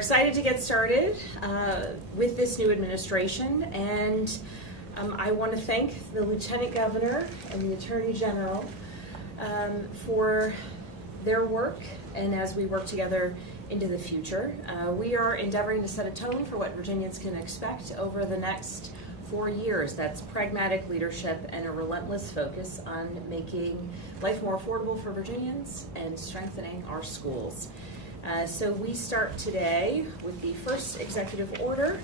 excited to get started with this new administration, and I want to thank the Lieutenant Governor and the Attorney General for their work, and as we work together into the future. We are endeavoring to set a tone for what Virginians can expect over the next 4 years. That's pragmatic leadership and a relentless focus on making life more affordable for Virginians and strengthening our schools. So we start today with the first executive order.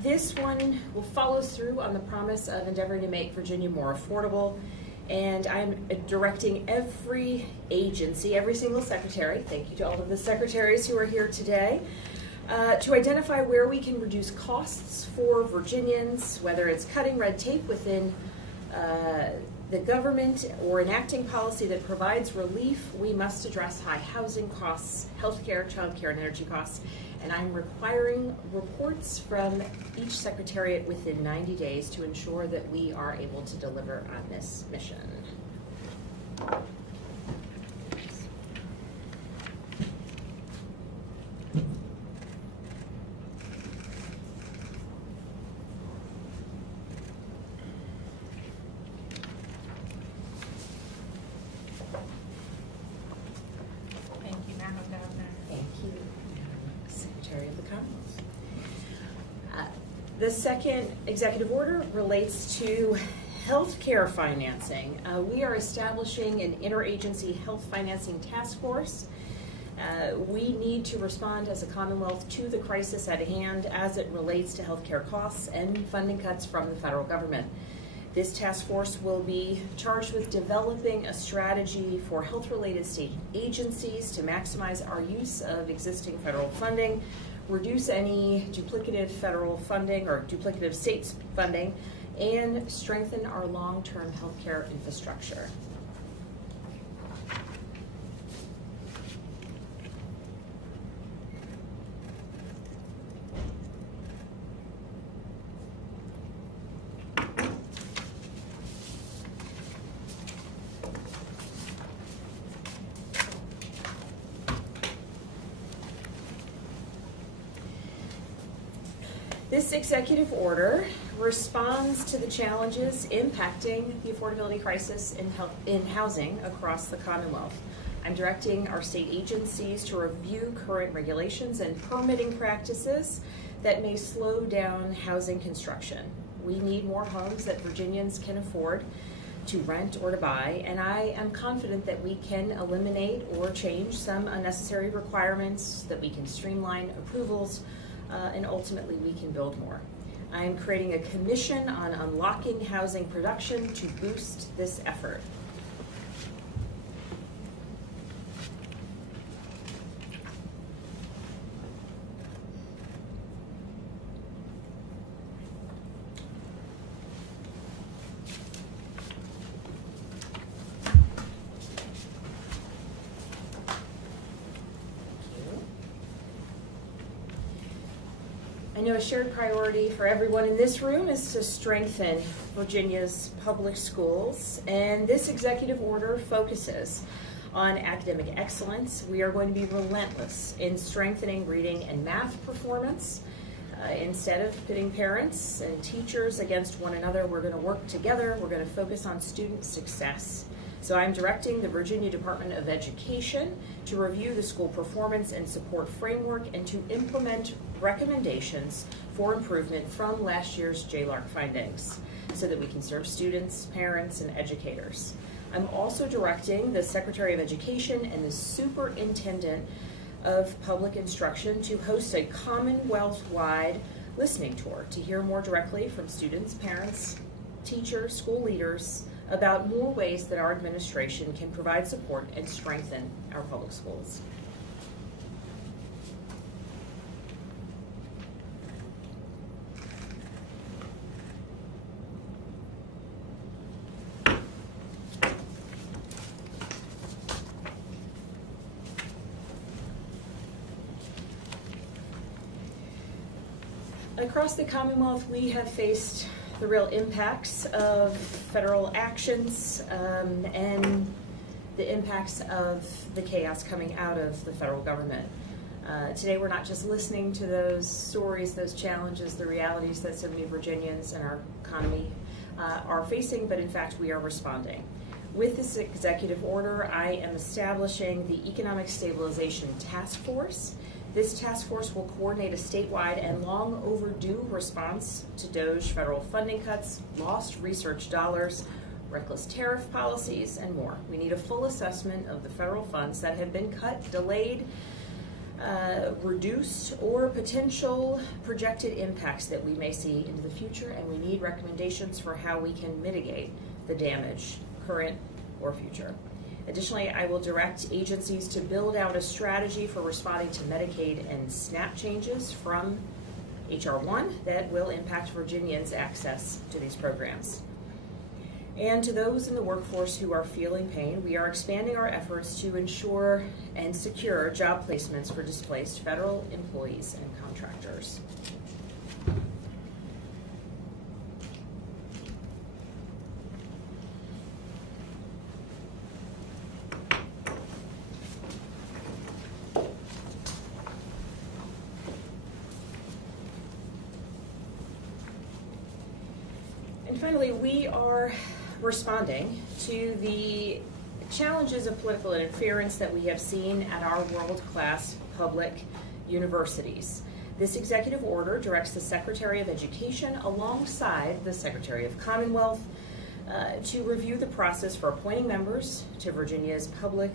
This one will follow through on the promise of endeavoring to make Virginia more affordable. And I'm directing every agency, every single secretary, thank you to all of the secretaries who are here today, to identify where we can reduce costs for Virginians, whether it's cutting red tape within the government or enacting policy that provides relief. We must address high housing costs, healthcare, childcare, and energy costs. And I'm requiring reports from each secretariat within 90 days to ensure that we are able to deliver on this mission. The second executive order relates to healthcare financing. We are establishing an interagency health financing task force. We need to respond as a Commonwealth to the crisis at hand as it relates to healthcare costs and funding cuts from the federal government. This task force will be charged with developing a strategy for health-related state agencies to maximize our use of existing federal funding, reduce any duplicative federal funding or duplicative state funding, and strengthen our long-term healthcare infrastructure. This executive order responds to the challenges impacting the affordability crisis in housing across the Commonwealth. I'm directing our state agencies to review current regulations and permitting practices that may slow down housing construction. We need more homes that Virginians can afford to rent or to buy, and I am confident that we can eliminate or change some unnecessary requirements, that we can streamline approvals, and ultimately we can build more. I'm creating a commission on unlocking housing production to boost this effort. I know a shared priority for everyone in this room is to strengthen Virginia's public schools, and this executive order focuses on academic excellence. We are going to be relentless in strengthening reading and math performance. Instead of pitting parents and teachers against one another, we're going to work together. We're going to focus on student success. So I'm directing the Virginia Department of Education to review the school performance and support framework and to implement recommendations for improvement from last year's JLARC findings so that we can serve students, parents, and educators. I'm also directing the Secretary of Education and the Superintendent of Public Instruction to host a Commonwealth-wide listening tour to hear more directly from students, parents, teachers, school leaders about more ways that our administration can provide support and strengthen our public schools. Across the Commonwealth, we have faced the real impacts of federal actions and the impacts of the chaos coming out of the federal government. Today we're not just listening to those stories, those challenges, the realities that so many Virginians and our economy are facing, but in fact we are responding. With this executive order, I am establishing the Economic Stabilization Task Force. This task force will coordinate a statewide and long overdue response to DOGE federal funding cuts, lost research dollars, reckless tariff policies, and more. We need a full assessment of the federal funds that have been cut, delayed, reduced, or potential projected impacts that we may see into the future, and we need recommendations for how we can mitigate the damage, current or future. Additionally, I will direct agencies to build out a strategy for responding to Medicaid and SNAP changes from H.R. 1 that will impact Virginians' access to these programs. And to those in the workforce who are feeling pain, we are expanding our efforts to ensure and secure job placements for displaced federal employees and contractors. And finally, we are responding to the challenges of political interference that we have seen at our world-class public universities. This executive order directs the Secretary of Education alongside the Secretary of Commonwealth to review the process for appointing members to Virginia's public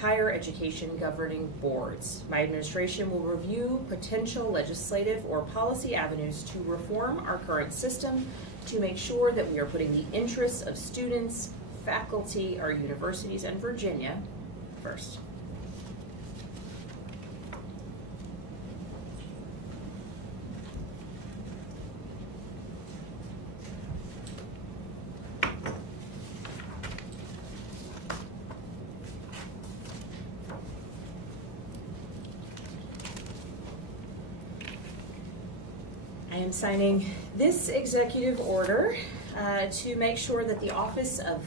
higher education governing boards. My administration will review potential legislative or policy avenues to reform our current system to make sure that we are putting the interests of students, faculty, our universities, and Virginia first. I am signing this executive order to make sure that the office of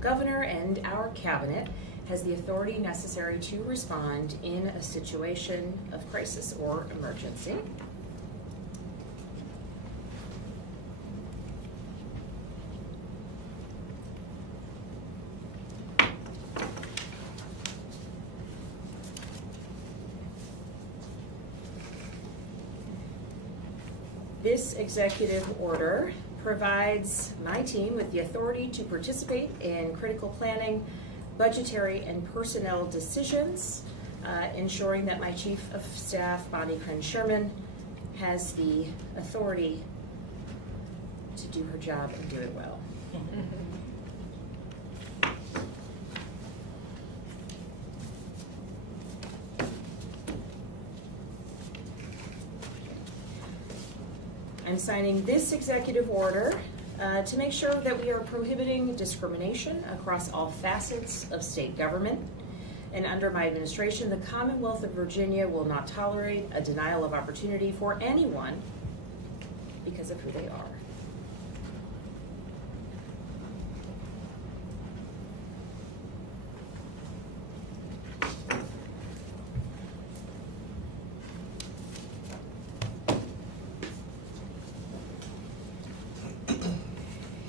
governor and our cabinet has the authority necessary to respond in a situation of crisis or emergency. This executive order provides my team with the authority to participate in critical planning, budgetary, and personnel decisions, ensuring that my Chief of Staff, Bonnie Kren-Sherman, has the authority to do her job and do it well. I'm signing this executive order to make sure that we are prohibiting discrimination across all facets of state government. And under my administration, the Commonwealth of Virginia will not tolerate a denial of opportunity for anyone because of who they are.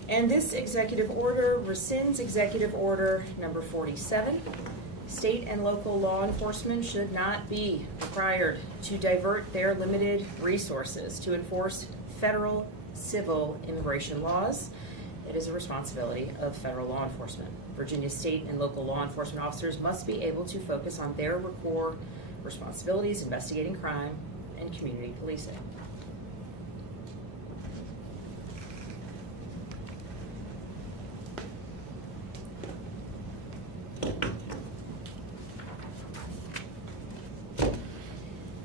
And this executive order rescinds executive order number 47. State and local law enforcement should not be required to divert their limited resources to enforce federal civil immigration laws. It is a responsibility of federal law enforcement. Virginia state and local law enforcement officers must be able to focus on their core responsibilities, investigating crime and community policing.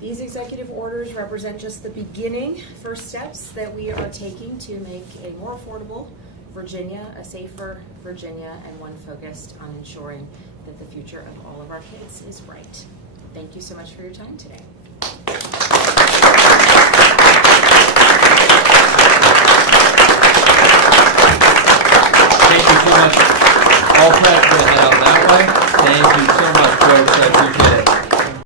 These executive orders represent just the beginning, first steps that we are taking to make a more affordable Virginia, a safer Virginia, and one focused on ensuring that the future of all of our kids is bright. Thank you so much for your time today. Thank you so much. All prep went out that way. Thank you so much, folks. I appreciate it.